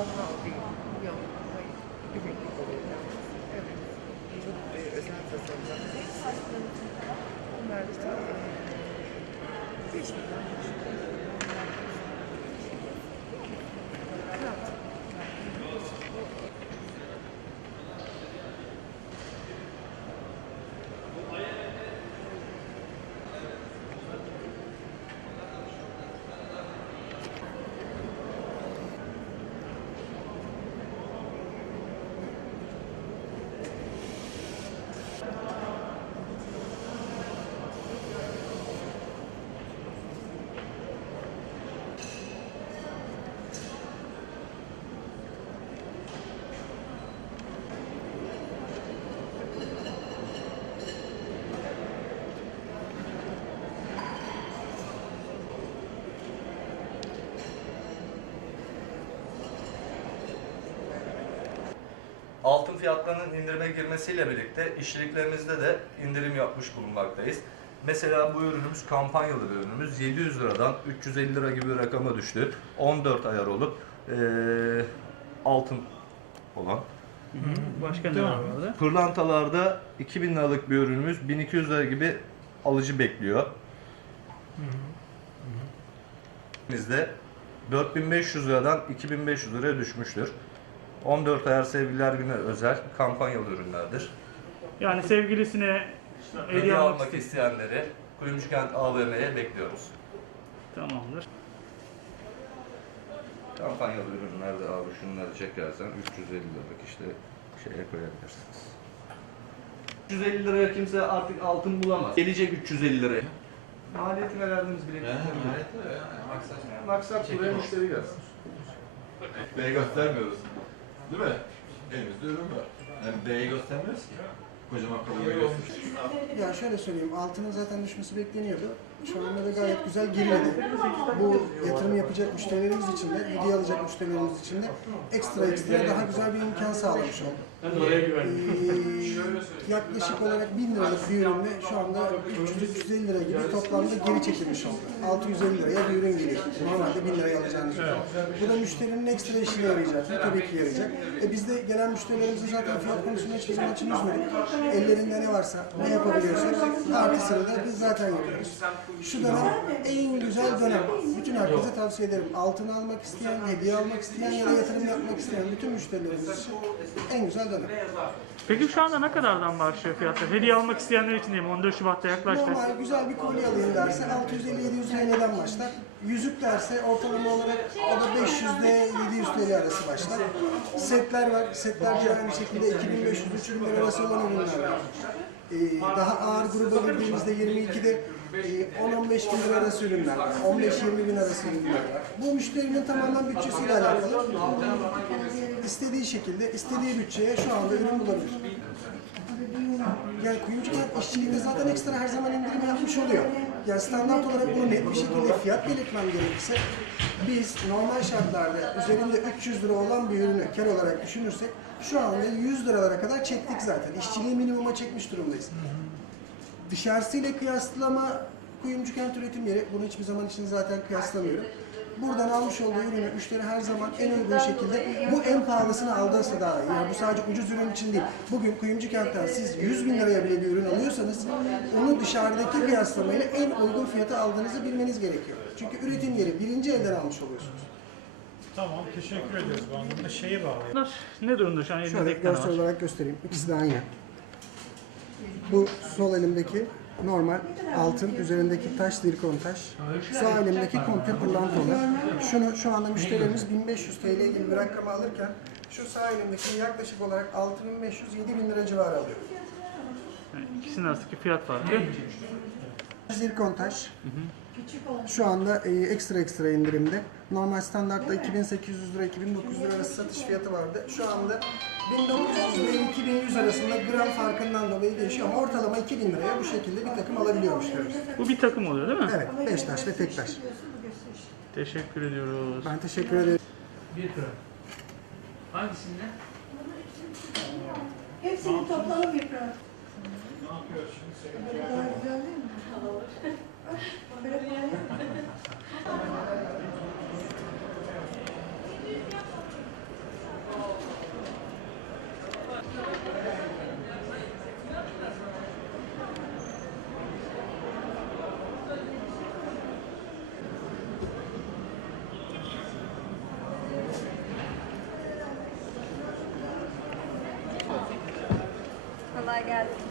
Aha değil. Yok. Hayır. Evet. Çok e, özel tasarımlar. İşte e, beş milyon. Altın fiyatlarının indirime girmesiyle birlikte işçiliklerimizde de indirim yapmış bulunmaktayız. Mesela bu ürünümüz kampanyalı bir ürünümüz. 700 liradan 350 lira gibi bir rakama düştü. 14 ayar olup eee, altın olan. Başka ne var orada? Pırlantalarda 2000 liralık bir ürünümüz 1200 lira gibi alıcı bekliyor. Bizde 4500 liradan 2500 liraya düşmüştür. 14 ayar sevgililer günü özel kampanyalı ürünlerdir. Yani sevgilisine Hediye hediye almak almak isteyenleri Kuyumcukent AVM'ye bekliyoruz. Tamamdır. Kampanyalı ürünlerde abi şunları çekersen 350 liralık işte şeye koyabilirsiniz. 350 liraya kimse artık altın bulamaz. Gelecek 350 liraya. Maliyetini verdiğimiz bileklikler. Maksat buraya müşteri gelsin. B'yi göstermiyoruz. Değil mi? Elimizde ürün var. Yani B'yi göstermiyoruz ki. Kocaman B'yi gösteriyoruz. Ya şöyle söyleyeyim, altının zaten düşmesi bekleniyordu. Şu anda da gayet güzel geriledi. Bu yatırım yapacak müşterilerimiz için de, hediye alacak müşterilerimiz için de ekstra ekstra daha güzel bir imkan sağlamış oldu. Ee, yaklaşık olarak 1000 liralık bir ürünle şu anda 300-350 lira gibi toplamda geri çekilmiş oldu. 650 liraya bir ürün geliyor. Normalde 1000 liraya alacağınız ürün. Bu da müşterinin ekstra işine yarayacak. Bu tabii ki yarayacak. E biz de gelen müşterilerimizi zaten fiyat konusunda hiçbir zaman için üzmedik. Ellerinde ne varsa, ne yapabiliyorsak artısını da biz zaten yapıyoruz. Şu dönem en güzel dönem. Bütün herkese tavsiye ederim. Altın almak isteyen, hediye almak isteyen ya da yatırım yapmak isteyen bütün müşterilerimiz için en güzel dönem. Peki şu anda ne kadardan başlıyor fiyatlar? Hediye almak isteyenler için diyeyim 14 Şubat'ta yaklaştı. Normal güzel bir kolye alayım derse 650-700 TL'den başlar. Yüzük derse ortalama olarak o da 500 ile 700 TL arası başlar. Setler var. Setler de aynı şekilde 2500-3000 lira arası olan ürünler var. Ee, daha ağır gruba girdiğimizde 22'de e, 10-15 bin lira arası ürünler var. 15-20 bin arası ürünler. Bu müşterinin tamamen bütçesiyle alakalı. İstediği şekilde, istediği bütçeye şu anda ürün bulabilir. Yani kuyumcu kent işçiliğinde zaten ekstra her zaman indirim yapmış oluyor. Yani standart olarak bunu net bir şekilde fiyat belirtmem gerekirse biz normal şartlarda üzerinde 300 lira olan bir ürünü kar olarak düşünürsek şu anda 100 liralara kadar çektik zaten. İşçiliği minimuma çekmiş durumdayız. Dışarısıyla kıyaslama kuyumcu kent üretim yeri. Bunu hiçbir zaman için zaten kıyaslamıyorum. Buradan almış olduğu ürünü müşteri her zaman en uygun şekilde bu en pahalısını aldıysa daha iyi. Yani bu sadece ucuz ürün için değil. Bugün kuyumcu kentten siz 100 bin liraya bile bir ürün alıyorsanız onu dışarıdaki kıyaslamayla en uygun fiyata aldığınızı bilmeniz gerekiyor. Çünkü üretim yeri birinci elden almış oluyorsunuz. Tamam, teşekkür ediyoruz bu anlamda. Şeye bağlı. Bunlar ne durumda şu an Şöyle ekran görsel var? olarak göstereyim. İkisi de aynı. Bu sol elimdeki normal altın, üzerindeki taş zirkon taş. Sağ elimdeki komple pırlantalı. Şunu şu anda müşterilerimiz 1500 TL gibi bir rakamı alırken şu sağ elimdeki yaklaşık olarak 6500-7000 lira civarı alıyor. Yani ikisinin arasındaki fiyat farkı. Zirkon taş. Şu anda e, ekstra ekstra indirimde. Normal standartta 2800 lira 2900 lira arası satış fiyatı vardı. Şu anda 1900 ile 2100 arasında gram farkından dolayı değişiyor ama ortalama 2000 liraya bu şekilde bir takım alabiliyor müşterimiz. Bu bir takım oluyor değil mi? Evet, 5 taş ve tek taş. Teşekkür ediyoruz. Ben teşekkür ederim. Bir gram. Hangisinde? Hepsini toplamı bir gram. Ne yapıyoruz şimdi? Daha güzel değil mi? Kolay gelsin.